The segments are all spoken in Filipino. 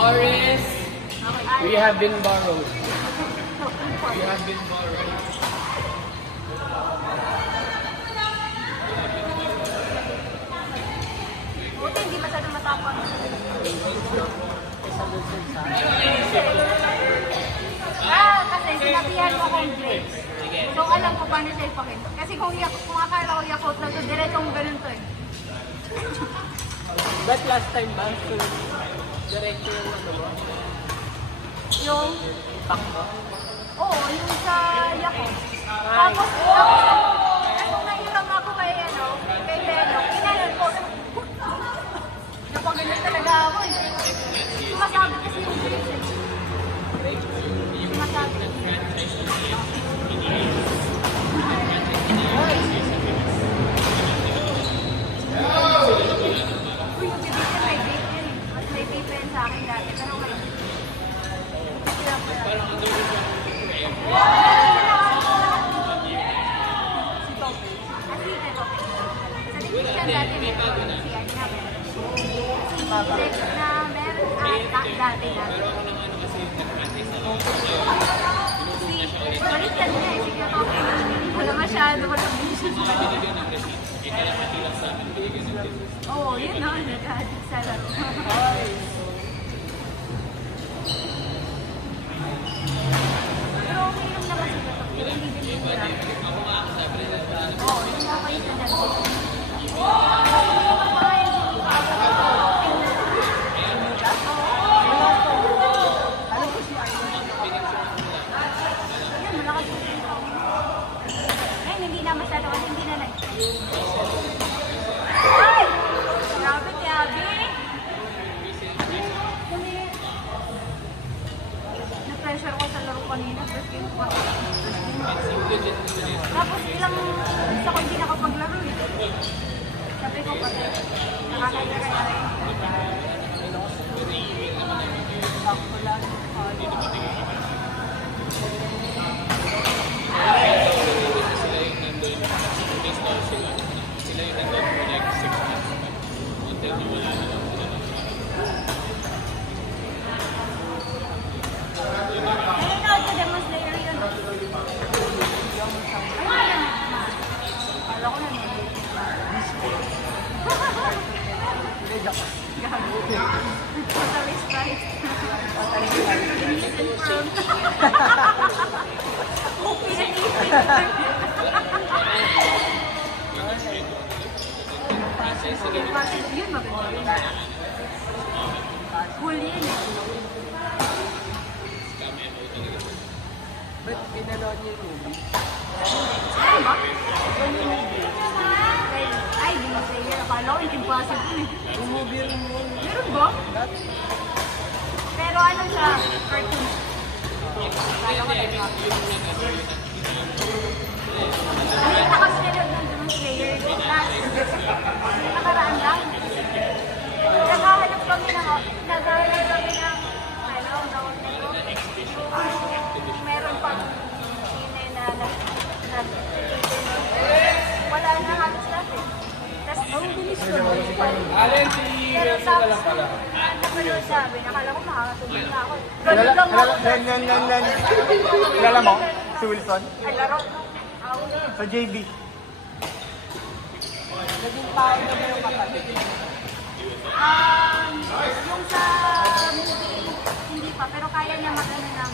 Morris, we have been borrowed. We have been borrowed. Buti hindi masyadong matapang. Kasi sinabihan mo akong grades. So alam ko paano siya ipakita. Kasi kung akala ko Yakult na ito, diretong ganun to eh. But last time ba? Diretso yung ano mo? Yung? Pack mo? Oo, yung sa Yakult. Tapos nung nahiram ako kay Beno, inanon ko. Napaganyan talaga ako eh. Sumasabi kasi yung grades eh. Sumasabi. Uy, yung bibigyan may bacon. Mas may bacon sa akin dati. Pero ngayon. Si Tope. Kasi na Tope. Sa bibigyan dati meron. Si Anya meron. Si Lex na meron dati na. Baliktad niya eh. Sige Tope. Wala masyado. Walang business pa niya. Oo, yun o. Nag-addict sa laro. Pero okay lang naman si Gato. Pero hindi din yung hirap. Oo, yung okay sa dati. Yan, malakas yung ngayon, hindi na masyado kasi hindi na ay! Grabe, Tiabi! Na-pressure ko sa laro kanina. Tapos ilang isa ko hindi nakapaglaro eh. Sabi ko pati, nakakaya kaya rin. Ako lang. Sila yung nandun for like 6 months. Until wala na lang sila. Nanonood ka Demon Slayer yun. Ay, yan. Kala ko nanonood. Totally strike. Yun maganda rin. Cool yun eh. Ba't pinanood niyo yung movie? Ano ba? Ay, di mo sa'yo. Akala ko yung impossible eh. Yung movie rin mo. Meron ba? Pero ano siya? Cartoon. Akala ko rin ako. Hindi na kami nanood ng Demon Slayer. Nakaraan lang. Naghahanap kami ng meron pang ine na wala na halos lahat eh. Tapos ang bilis ko. Pero tapos napanood sabi, nakala ko makakatulog na ako. Ganun lang ako. Kilala mo? Si Wilson? Ay, laro. Sa JB. Naging tao na ba yung kapatid? Yung sa movie, hindi pa. Pero kaya niya mag-ano ng...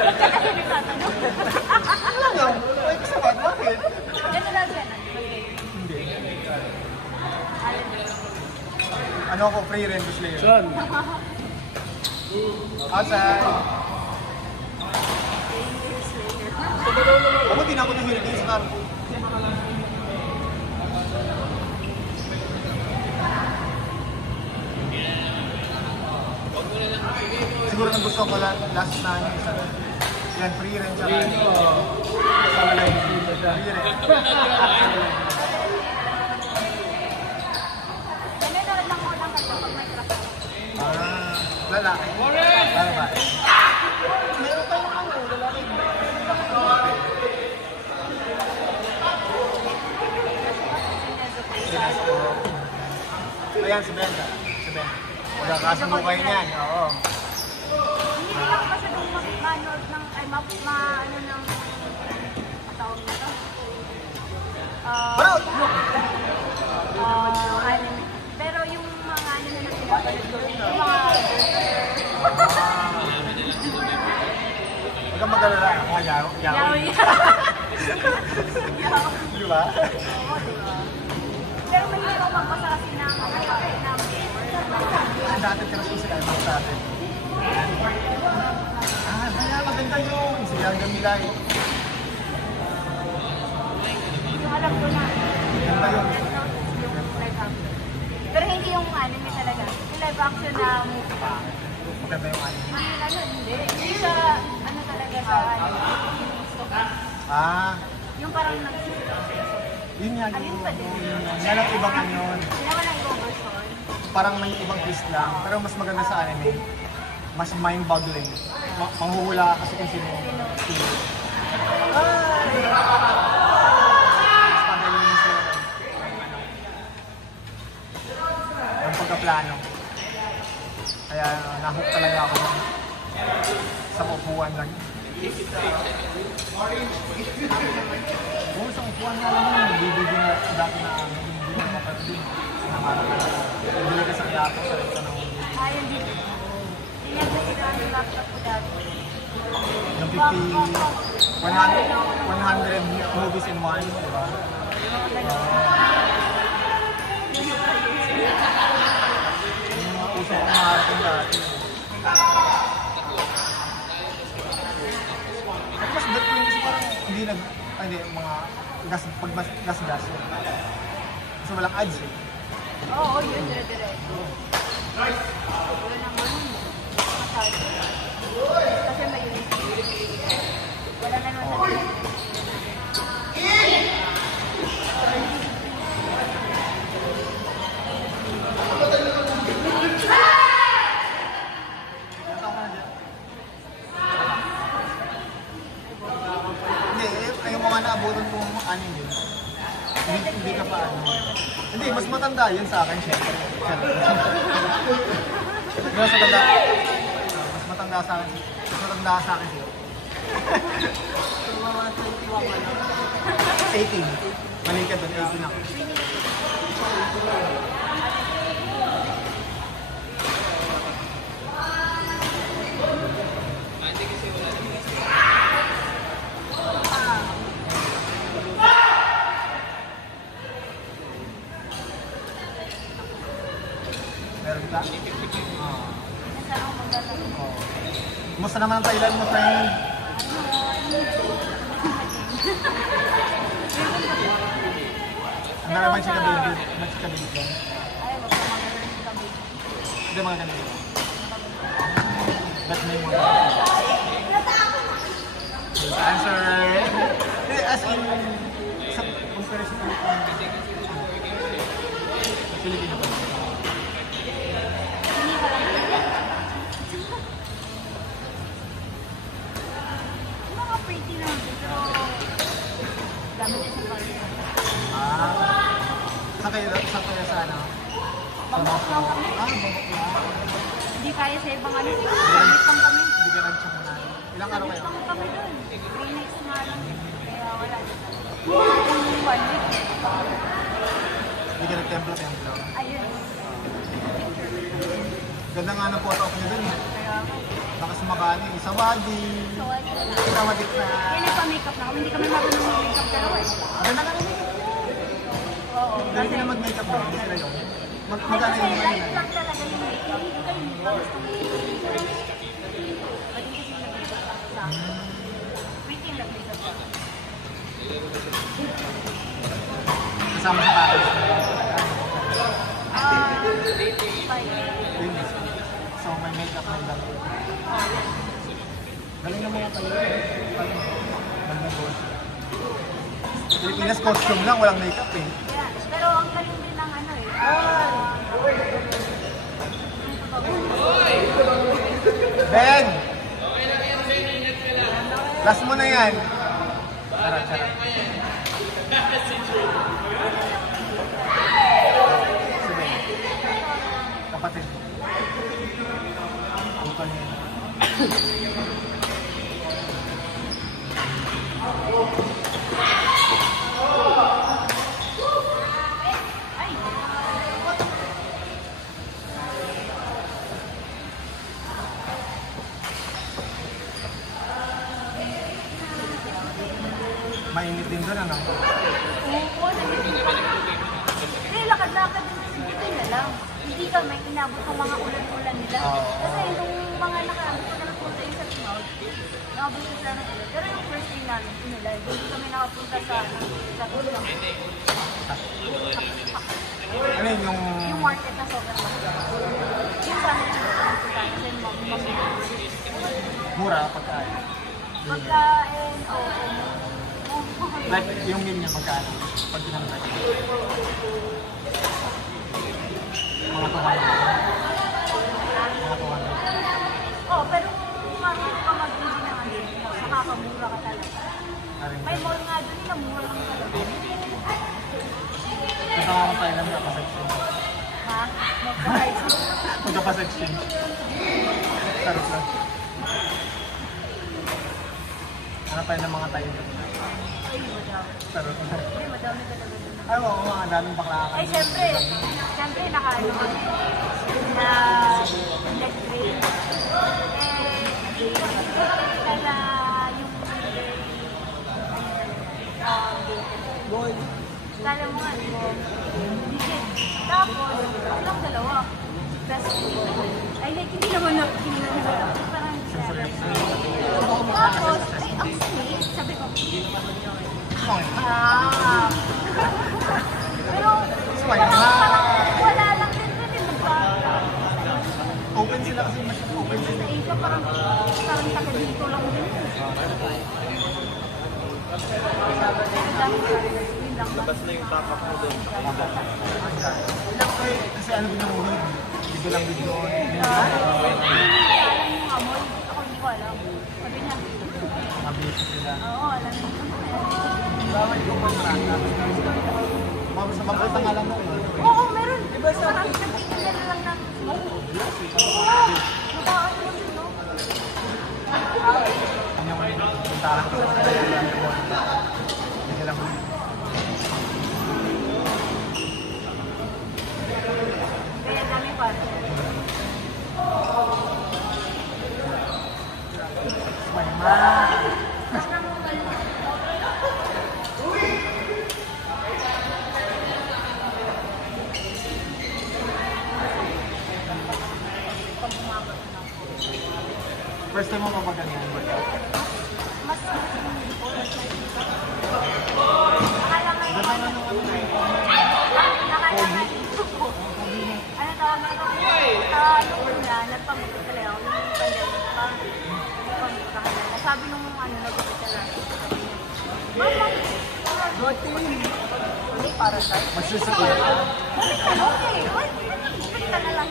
Kasi nagtatanong. Ano? Ay, kasama. Bakit? Ano lang siya? Ano ako? Free Rainbow Slayer. John. Outside. Ako din ako nahilig yung star. Siguro nang gusto ko last na ano isa. Yan, free rin siya. Free rin. Nanonood lang ko lang kapag may crack. Lalaki. Babae. Meron pa naman mo, lalaki. Pilipinas po. Ayan, si Benta. Si Benta. Magkakasunukay niyan, oo. Hindi lang masyadong mag-manood ng, ay, ano ng, matawag na to? Anime. Pero yung mga anime na pinapanood ko, yung mga... Huwag kang mag-alala. Yaoi. Yaoi. Di ba? Oo, di ba? Pero may hindi ako magpasa kasi ng Dati tiras ko sila ibang sa atin. Kaya maganda yun. Si Hanggang Milay. yung alam ko na. Ganda yun. Yung live action. Pero hindi yung anime talaga. Yung live action na movie pa. Maganda yung anime. Hindi. Hindi sa, ano talaga sa anime. Yung parang Yun yan. Alin pa din? Yan ang ibang ano yun. Ginawa ng go version. Parang may ibang twist lang. Pero mas maganda sa anime. Mas mind-boggling. Manghuhula ka kasi kung sino. Mas magaling siya. Ang pagkaplano. Kaya nahook talaga ako sa upuan lang. Oo, sa upuan nga lang yun. Bibigyan na dati na hindi na mapatid. Bibigyan ka sa kyato sa ito ng Ayun din. Tingnan ko sila ang laptop ko dati. yung 100 movies in one, di ba? Yung mga uso kong marathon dati. At mas ba't yung parang hindi mga gas-gas. Kasi walang ads eh. Oo, yun, dire-diretso. Wala naman. Masyado. Kasi may yun. Wala na nun. Hindi, yung mga naabutan kong anin yun. Hindi ka pa ano. Hindi, mas matanda yun sa akin, syempre. Mas matanda sa akin. Mas matanda sa akin siya. Mga 21 ano. 18. Mali ka doon, 18 ako. Meron ka? Nasaan ako magdadalo? Oo. Kumusta naman ang Thailand mo, friend? Ang dami ba chika baby? May chika baby ba? Ay, wag ka magdadalo sa kami. Hindi mga ganito. Ba't may mga Good answer! As in, sa comparison ko Filipino ba? Hindi ka lang. Mga pretty na. Pero, dami din sa party. Saan kayo sa ano? Bangkok lang kami. Bangkok lang. Hindi kaya sa ibang ano. Gamit lang kami. Hindi ka nag-check mo na. Ilang araw kayo? Gamit lang kami dun. 3 nights nga lang. Kaya wala. Yung 1 week. Hindi ka nag-templo. Ayun. Ganda nga ng photo niya dun. Kaya ako. Nakasumakani. Sawadee. So, ayun. Sawadee na. Kaya nagpa-makeup na kami. Hindi kami marunong mag-makeup dalawa eh. Ganda ka rin. Oo. Dahil ka na mag-makeup doon. Hindi sila yun. Magkano Kasi yung life mga lang talaga yung makeup. Hindi kayo ba gusto mo yung ba't hindi kasi nag-makeup sa akin? Pretty yung nag-makeup sa akin. kasama sa package. Bye. So may makeup na lang. Galing na mga tayo. Pilipinas costume lang, walang makeup eh. Yeah. Pero ang galing din ng ano eh. Ben! Last mo na yan. Charot. mainit din doon, ano? Oo, hindi, lakad-lakad din na lang. Hindi kami inabot ng mga ulan-ulan nila. Kasi nung mga nakaabot ko na nagpunta yung sa Timog, nakabot ko sila ng ulan. Pero yung first day namin, inulay. Hindi kami nakapunta sa ulan. Ano yun yung... Yung market na sobrang mahal. Yung sa amin yung nakapunta kasi mamimili. Mura pagkain. Pagkain, oo. Like, yung meal niya pagkain. Pag tinamay. Mga 200. Mga 200. Oh, pero kung marunong ka mag-bili ng ano, nakakamura ka talaga. May mall nga doon na mura lang talaga. Kasama ko tayo lang magkapasection. Ha? Magka-price? Magkapasection. Sarap lang. Hanap tayo ng mga tayo doon. Ay, madami. Sarap lang. Ay, madami talaga doon. Ay, oo, mga daming bakla. Ay, syempre, nakaano kami na leg train. Kaya yung Boy. kala mo nga, digit. Tapos, ilang dalawa. Tapos, ay, like, hindi naman na, parang tapos, ay, ang sweet. Sabi ko, pero, parang wala lang din din, di ba? Open sila kasi mas open Sa sila. Asia, parang taga dito lang din. Labas na yung tapak mo doon. Kasi ano binamuhin? Dito lang din doon. Alam yung amoy, ako hindi ko alam. Sabi niya, Mabilis sila. oo, alam niya. Bawal yung kontrata. Sa mabot ang alam mo. Oo, meron. Parang nagtitignan na lang ng smoke. Oo, nakaano lang yun, no? Ano yung puntahan ko sa kanya. Hindi lang. Kaya dami pa. First time mo mapaganyan ba? Mas akala nga yung ano ko. Ano tawag na ito? Nung una, nagpamit talaga ako. Nung pandemic, parang nagpamit ka ka na. Sabi nung nagpamit ka lang. Mama, hindi para sa'yo. Magsusukli. Okay, wait ka na lang.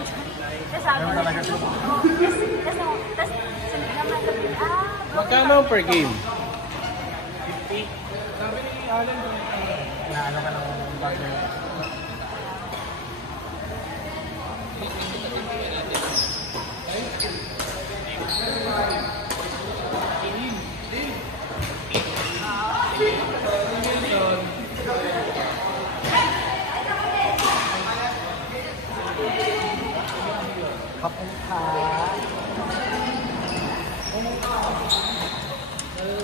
Tapos sabi Meron niya, talaga ito. tapos sunod naman sabi niya, Magkano per game? Inaano ka ng bago. Kapag ka.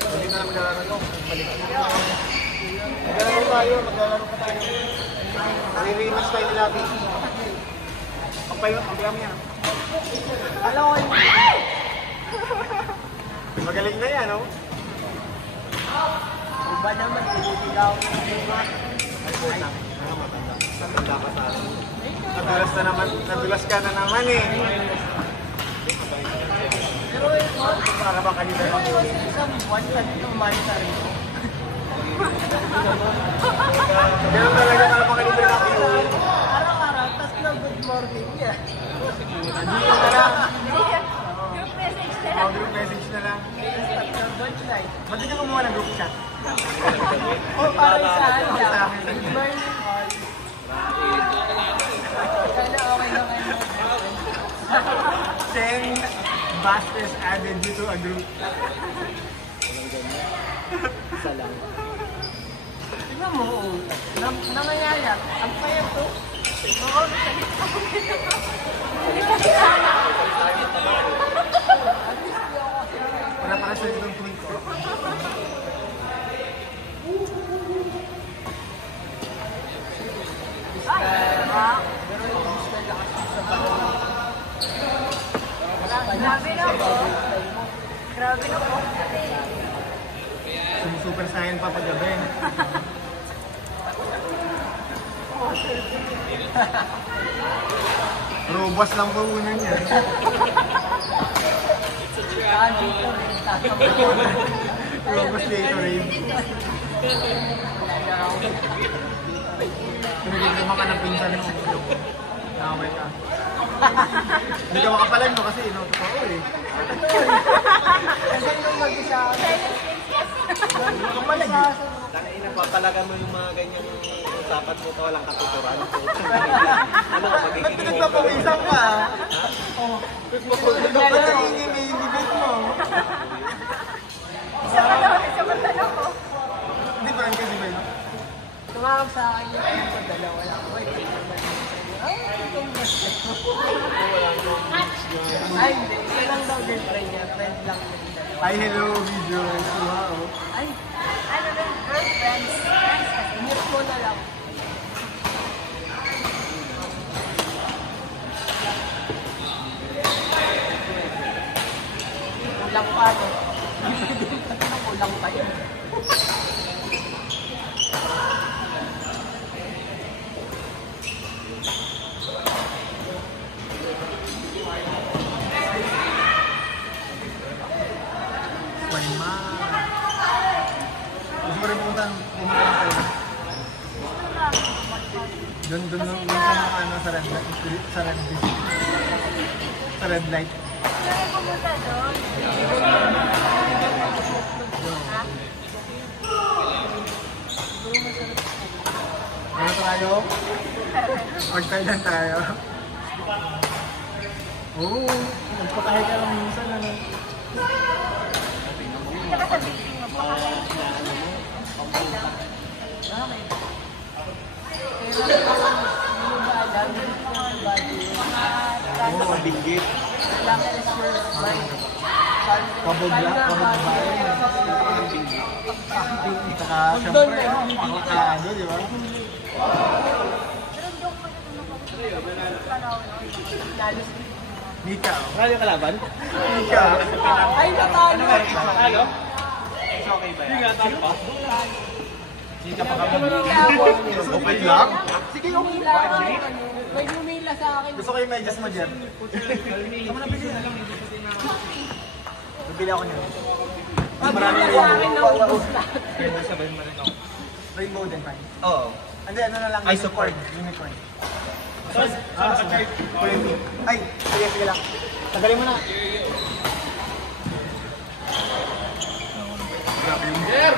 Hindi na maglalaro ito. Balik. Maglalaro tayo. Maglalaro pa tayo. Re-rematch tayo nila. Pagpayam niya. Alam ko yun. Magaling na yan, no? Iba naman, tinitigaw. Matanda ka sa akin. Nadulas na naman, nadulas ka na naman eh. Pero ito, para ba kanina lang yun? Isang buwan yan, yung monetary mo. Pero talaga para ba kanina lang yun? Araw-araw, tatlo good morning niya. Hindi na lang. group message na lang. Group message na lang. Ba't di ka kumuha ng group chat? O para sa akin. Good morning all. Sana okay na kayo. 10 bastards added you to a group. Isa lang. Tingnan mo, nangayaya. Ang kaya to. Oo, wala para sa itong tweet ko. Grabe na po. Super Saiyan pa paggabi. Robust lang po una niya. Robust Gatorade. Pinagigilma ka ng pinsan mo. Nakaway ka. Hindi ka makapalan mo kasi totoo eh. Kasi yung mag-isa. Kapalan eh. Napapalagan mo yung mga ganyang usapan mo, walang katuturan. Ano ka magiging Nagpapawisan ka. Dapat nagiging may debate mo. Isa ka tanong ko. Hindi pa rin kasi ba yun? Tumawag sa akin yung dalawa lang. Ay, hindi. Hindi lang daw girlfriend niya. Friend lang. Hi, hello, video. Wow. Ay, Ano rin, girlfriends. Friends kasi. inip mo na lang. Kulang pa, no? Kulang pa yun. Why ma? Gusto ko rin pumunta kayo. Doon sa red light. Sa red light. Saan kayo pumunta doon? Ha? Ano tayo? Mag-Thailand tayo. Oo, nagpatahay ka lang minsan. Ano? Hindi ka sa meeting mo. Oo, mabinggit. Kabogla, saka siyempre, pangkakado, di ba? Mika. Marami yung kalaban? Mika. Ay, natalo! Ano? It's okay ba yan? Hindi nga tayo pa. Hindi ka pa kami. Okay lang? Sige, okay lang. May lumila sa akin. Gusto ko yung medyas mo, Jer. Tama na, bili. Bibili ako niya. Marami sa akin na ubos lahat. Sabay mo rin ako. Rainbow din, fine. Oo. Hindi, ano na lang. I support. Unicorn. Ay, sige lang. Tagalin mo na. Grabe yung Jer!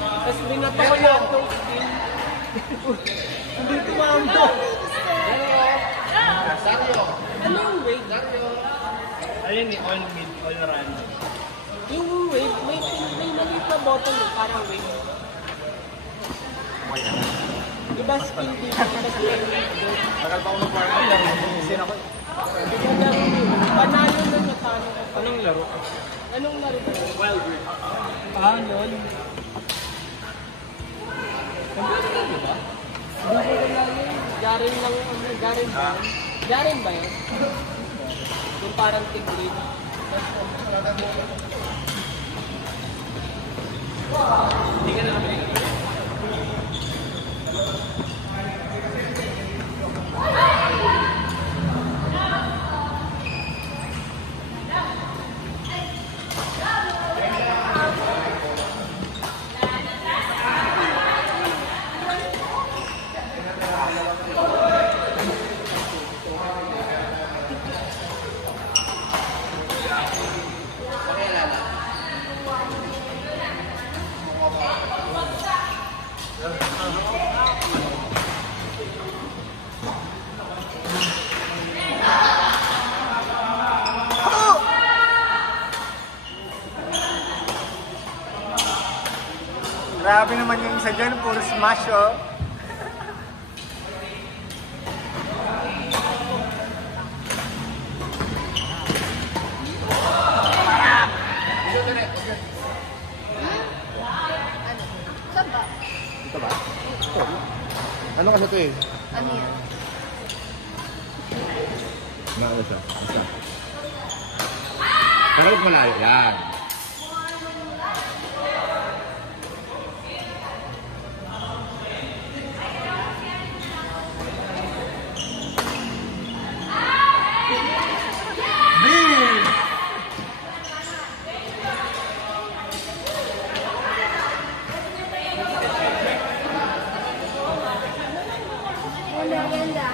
Tapos binata ko lahat ng skin. Hindi tumama. Ano yung wave? Ayun ni all mid, all run. Yung wave, may maliit na bottle eh, parang wave. Iba skin dito, iba skin dito. Tagal pa ako mag-farm. Sin ako. Panalo na natalo ko. Anong laro? Anong laro ba? Wild Rift. Ah, yun. Computer di ba? Hindi ko lang yun. Garen lang, Garen ba yun? Garen ba yun? Yung parang tigrin. Hindi ka na naman. Grabe naman yung isa dyan, puro smash oh. Saan ba? Ito ba? Ito. Ano kasi ito eh? Ano yan? Ano siya? Basta. Pero huwag malayo. Yan. Ganda.